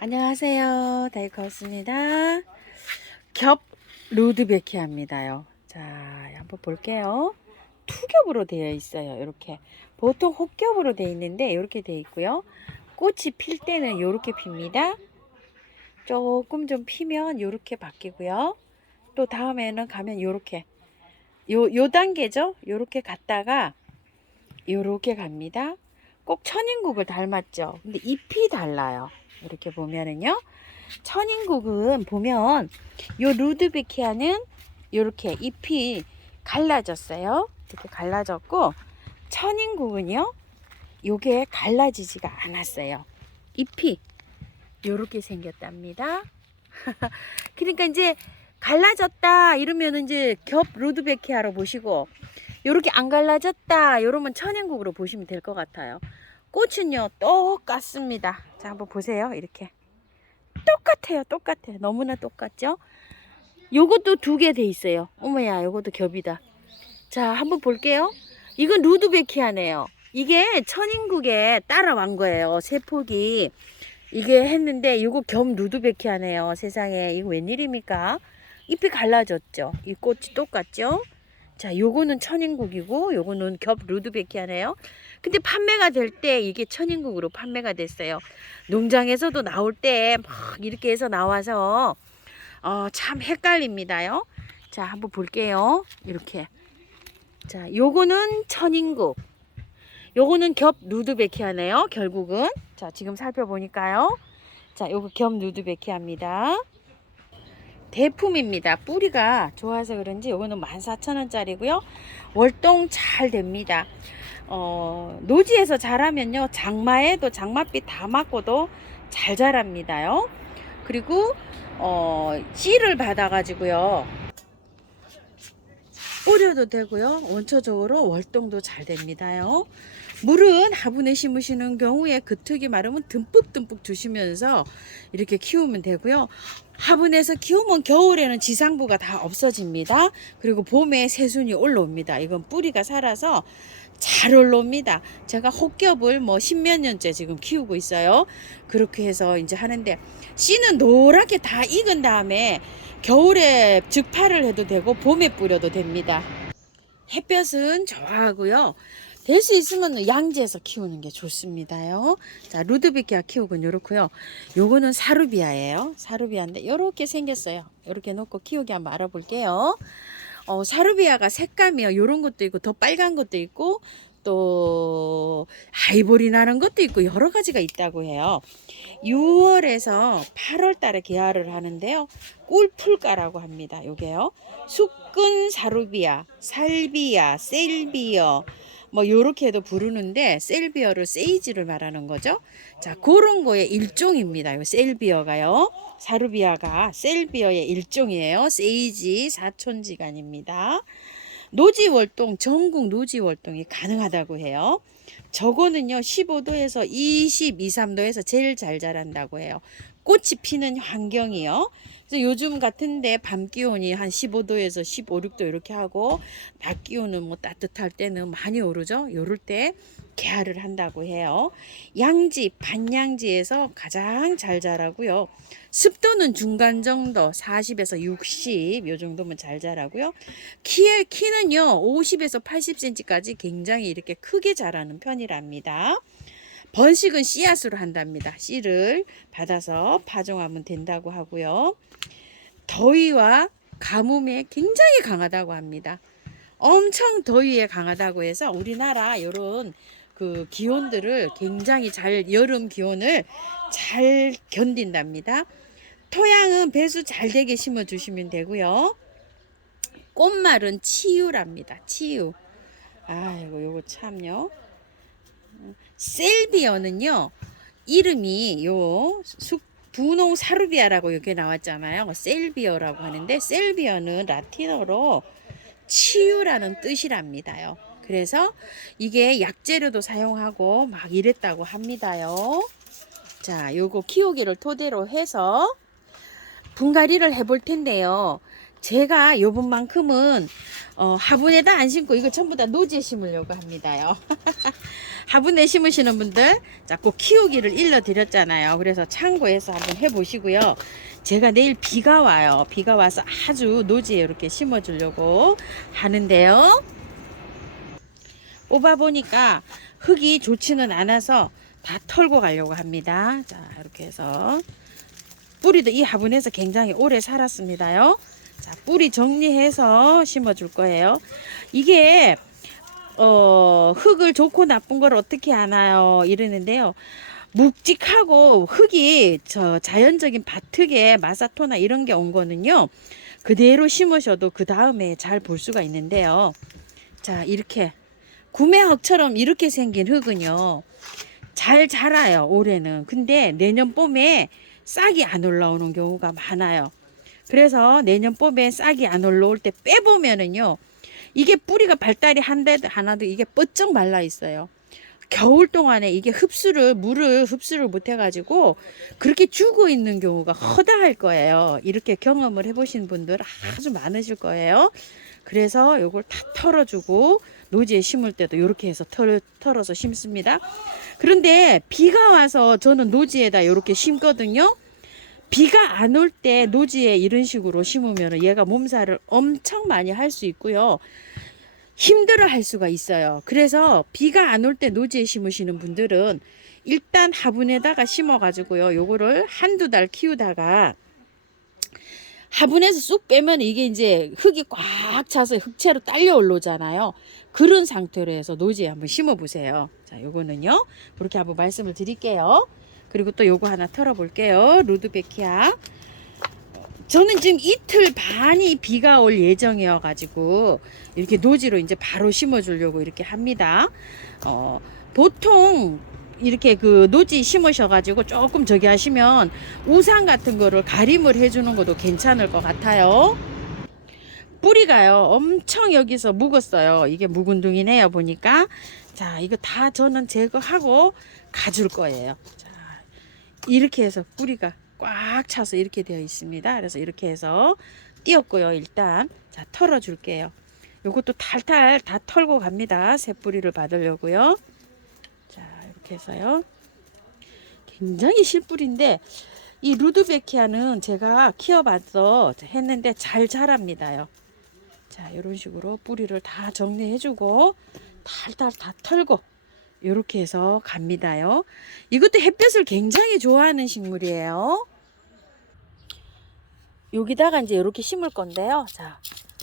안녕하세요. 다이커스입니다. 겹 루드베키아입니다요. 자, 한번 볼게요. 투겹으로 되어 있어요. 이렇게 보통 혹겹으로 되어 있는데 이렇게 되어 있고요. 꽃이 필 때는 이렇게 핍니다. 조금 좀 피면 이렇게 바뀌고요. 또 다음에는 가면 이렇게 요 단계죠. 이렇게 갔다가 이렇게 갑니다. 꼭 천인국을 닮았죠. 근데 잎이 달라요. 이렇게 보면은요. 천인국은 보면 요 루드베키아는 이렇게 잎이 갈라졌어요. 이렇게 갈라졌고 천인국은요. 요게 갈라지지가 않았어요. 잎이 요렇게 생겼답니다. 그러니까 이제 갈라졌다 이러면 이제 겹 루드베키아로 보시고 요렇게 안 갈라졌다 이러면 천인국으로 보시면 될 것 같아요. 꽃은요 똑같습니다. 자 한번 보세요. 이렇게 똑같아요. 똑같아요. 너무나 똑같죠? 요것도 두 개 돼 있어요. 어머야, 요것도 겹이다. 자, 한번 볼게요. 이건 루드베키아네요. 이게 천인국에 따라온 거예요. 세 폭이. 이게 했는데, 이거 겹 루드베키아네요. 세상에. 이거 웬일입니까? 잎이 갈라졌죠? 이 꽃이 똑같죠? 자, 요거는 천인국이고, 요거는 겹 루드베키아네요. 근데 판매가 될 때 이게 천인국으로 판매가 됐어요. 농장에서도 나올 때 막 이렇게 해서 나와서 참 헷갈립니다요. 자, 한번 볼게요. 이렇게. 자, 요거는 천인국. 요거는 겹 루드베키아네요. 결국은. 자, 지금 살펴보니까요. 자, 요거 겹 루드베키아입니다. 대품입니다. 뿌리가 좋아서 그런지 요거는 14,000원짜리고요. 월동 잘 됩니다. 노지에서 자라면요. 장마에도 장맛비 다 맞고도 잘 자랍니다요. 그리고 씨를 받아 가지고요. 뿌려도 되고요. 원초적으로 월동도 잘 됩니다요. 물은 화분에 심으시는 경우에 그특이 마르면 듬뿍듬뿍 주시면서 이렇게 키우면 되고요. 화분에서 키우면 겨울에는 지상부가 다 없어집니다. 그리고 봄에 새순이 올라옵니다. 이건 뿌리가 살아서 잘 올라옵니다. 제가 혹겹을 뭐 십몇 년째 지금 키우고 있어요. 그렇게 해서 이제 하는데 씨는 노랗게 다 익은 다음에 겨울에 즉파를 해도 되고 봄에 뿌려도 됩니다. 햇볕은 좋아하고요. 될 수 있으면 양지에서 키우는 게 좋습니다요. 자, 루드비키아 키우곤 요렇고요. 요거는 사루비아예요. 사루비아인데 요렇게 생겼어요. 요렇게 놓고 키우기 한번 알아볼게요. 사루비아가 색감이요. 요런 것도 있고 더 빨간 것도 있고 또 아이보리 나는 것도 있고 여러 가지가 있다고 해요. 6월에서 8월 달에 개화를 하는데요. 꿀풀가라고 합니다. 요게요. 숙근 사루비아, 살비아, 셀비어 뭐 요렇게도 부르는데 셀비어를 세이지를 말하는 거죠. 자, 그런 거의 일종입니다. 요 셀비어가요. 사루비아가 셀비어의 일종이에요. 세이지 사촌지간입니다. 노지월동, 전국 노지월동이 가능하다고 해요. 저거는요 15도에서 22, 3도에서 제일 잘 자란다고 해요. 꽃이 피는 환경이요. 그래서 요즘 같은데 밤 기온이 한 15도에서 15, 6도 이렇게 하고 낮 기온은 뭐 따뜻할 때는 많이 오르죠. 요럴 때 개화를 한다고 해요. 양지, 반양지에서 가장 잘 자라고요. 습도는 중간 정도 40에서 60 요 정도면 잘 자라고요. 키는요 50에서 80cm까지 굉장히 이렇게 크게 자라는 편이랍니다. 번식은 씨앗으로 한답니다. 씨를 받아서 파종하면 된다고 하고요. 더위와 가뭄에 굉장히 강하다고 합니다. 엄청 더위에 강하다고 해서 우리나라 이런 그 기온들을 굉장히 잘 여름 기온을 잘 견딘답니다. 토양은 배수 잘 되게 심어 주시면 되고요. 꽃말은 치유랍니다. 치유. 아이고 요거 참요. 셀비어는요. 이름이 요 분홍 사루비아라고 이렇게 나왔잖아요. 셀비어라고 하는데 셀비어는 라틴어로 치유라는 뜻이랍니다요. 그래서 이게 약재료도 사용하고 막 이랬다고 합니다요. 자, 요거 키우기를 토대로 해서 분갈이를 해볼 텐데요. 제가 요번만큼은 화분에다 안 심고 이거 전부 다 노지에 심으려고 합니다요. 화분에 심으시는 분들 자, 꼭 키우기를 일러드렸잖아요. 그래서 참고해서 한번 해보시고요. 제가 내일 비가 와요. 비가 와서 아주 노지에 이렇게 심어주려고 하는데요. 뽑아보니까 흙이 좋지는 않아서 다 털고 가려고 합니다. 자, 이렇게 해서 뿌리도 이 화분에서 굉장히 오래 살았습니다요. 자, 뿌리 정리해서 심어줄 거예요. 이게 흙을 좋고 나쁜 걸 어떻게 아나요? 이러는데요. 묵직하고 흙이 저 자연적인 밭흙에 마사토나 이런 게 온 거는요. 그대로 심으셔도 그 다음에 잘 볼 수가 있는데요. 자, 이렇게 구매흙처럼 이렇게 생긴 흙은요. 잘 자라요, 올해는. 근데 내년 봄에 싹이 안 올라오는 경우가 많아요. 그래서 내년 봄에 싹이 안 올라올 때 빼보면은요. 이게 뿌리가 발달이 하나도 이게 뻗쩍 말라 있어요. 겨울 동안에 이게 물을 흡수를 못 해가지고 그렇게 죽어 있는 경우가 허다할 거예요. 이렇게 경험을 해보신 분들 아주 많으실 거예요. 그래서 요걸 다 털어주고 노지에 심을 때도 이렇게 해서 털어서 심습니다. 그런데 비가 와서 저는 노지에다 이렇게 심거든요. 비가 안 올 때 노지에 이런 식으로 심으면 얘가 몸살을 엄청 많이 할 수 있고요. 힘들어 할 수가 있어요. 그래서 비가 안 올 때 노지에 심으시는 분들은 일단 화분에다가 심어 가지고요. 요거를 한두 달 키우다가 화분에서 쑥 빼면 이게 이제 흙이 꽉 차서 흙채로 딸려 올라오잖아요. 그런 상태로 해서 노지에 한번 심어 보세요. 자, 요거는요. 그렇게 한번 말씀을 드릴게요. 그리고 또 요거 하나 털어 볼게요. 루드베키아. 저는 지금 이틀 반이 비가 올 예정이어 가지고 이렇게 노지로 이제 바로 심어 주려고 이렇게 합니다. 보통 이렇게 그 노지 심으셔 가지고 조금 저기 하시면 우산 같은 거를 가림을 해 주는 것도 괜찮을 것 같아요. 뿌리가요 엄청 여기서 묵었어요. 이게 묵은둥이네요 보니까. 자, 이거 다 저는 제거하고 가줄 거예요. 자, 이렇게 해서 뿌리가 꽉 차서 이렇게 되어 있습니다. 그래서 이렇게 해서 띄었고요. 일단 자, 털어 줄게요. 요것도 탈탈 다 털고 갑니다. 새 뿌리를 받으려고요. 자, 이렇게 해서요. 굉장히 실뿌리인데 이 루드베키아는 제가 키워봐서 했는데 잘 자랍니다요. 자, 이런 식으로 뿌리를 다 정리해주고 탈탈 다 털고 이렇게 해서 갑니다요. 이것도 햇볕을 굉장히 좋아하는 식물이에요. 여기다가 이제 이렇게 심을 건데요. 자,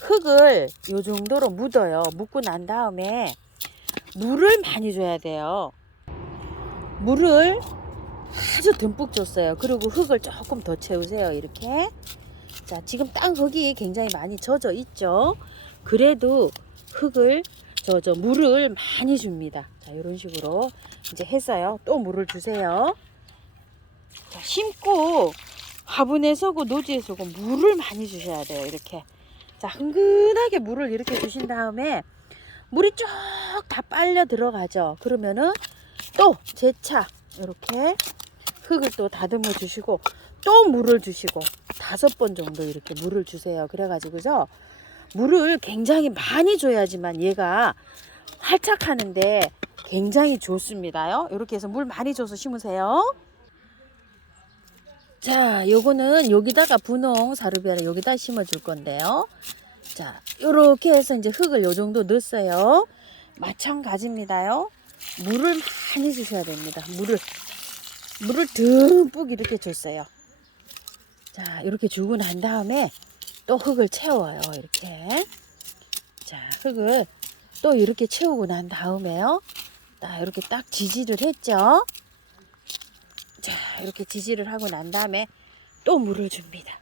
흙을 요 정도로 묻어요. 묻고 난 다음에 물을 많이 줘야 돼요. 물을 아주 듬뿍 줬어요. 그리고 흙을 조금 더 채우세요. 이렇게. 자, 지금 땅 흙이 굉장히 많이 젖어 있죠. 그래도 흙을 물을 많이 줍니다. 자, 이런 식으로 이제 했어요. 또 물을 주세요. 자, 심고 화분에 서고 노지에 서고 물을 많이 주셔야 돼요. 이렇게. 자, 흥근하게 물을 이렇게 주신 다음에 물이 쭉 다 빨려 들어가죠. 그러면은 또 재차 이렇게 흙을 또 다듬어 주시고 또 물을 주시고 5번 정도 이렇게 물을 주세요. 그래가지고서 물을 굉장히 많이 줘야지만 얘가 활착하는데 굉장히 좋습니다요. 이렇게 해서 물 많이 줘서 심으세요. 자, 요거는 여기다가 분홍 사르비아를 여기다 심어 줄 건데요. 자, 요렇게 해서 이제 흙을 요 정도 넣었어요. 마찬가지입니다요. 물을 많이 주셔야 됩니다. 물을 듬뿍 이렇게 줬어요. 자, 이렇게 주고 난 다음에 또 흙을 채워요. 이렇게. 자, 흙을 또 이렇게 채우고 난 다음에요. 딱 이렇게 딱 지지를 했죠. 자, 이렇게 지지를 하고 난 다음에 또 물을 줍니다.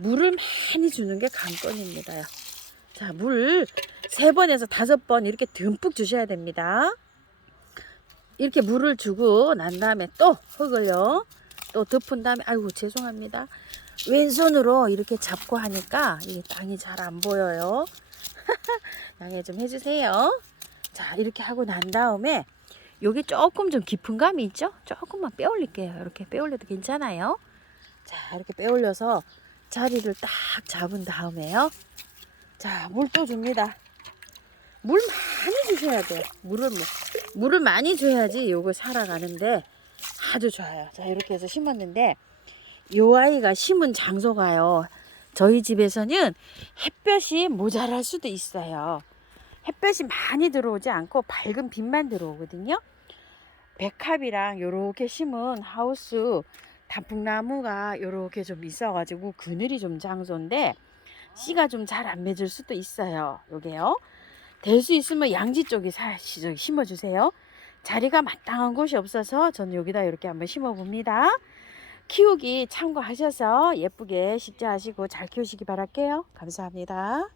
물을 많이 주는 게 관건입니다요. 자, 물 3번에서 5번 이렇게 듬뿍 주셔야 됩니다. 이렇게 물을 주고 난 다음에 또 흙을요. 또 덮은 다음에 아이고 죄송합니다. 왼손으로 이렇게 잡고 하니까 이게 땅이 잘 안 보여요. 양해 좀 해주세요. 자, 이렇게 하고 난 다음에 여기 조금 좀 깊은 감이 있죠? 조금만 빼올릴게요. 이렇게 빼올려도 괜찮아요. 자, 이렇게 빼올려서 자리를 딱 잡은 다음에요. 자, 물 또 줍니다. 물 많이 주셔야 돼요. 물을 물을 많이 줘야지 요거 살아가는데 아주 좋아요. 자, 이렇게 해서 심었는데 요 아이가 심은 장소가요. 저희 집에서는 햇볕이 모자랄 수도 있어요. 햇볕이 많이 들어오지 않고 밝은 빛만 들어오거든요. 백합이랑 요렇게 심은 하우스 단풍나무가 요렇게 좀 있어가지고 그늘이 좀 장소인데 씨가 좀 잘 안 맺을 수도 있어요. 요게요. 될 수 있으면 양지 쪽에 심어주세요. 자리가 마땅한 곳이 없어서 저는 여기다 이렇게 한번 심어봅니다. 키우기 참고하셔서 예쁘게 식재하시고 잘 키우시기 바랄게요. 감사합니다.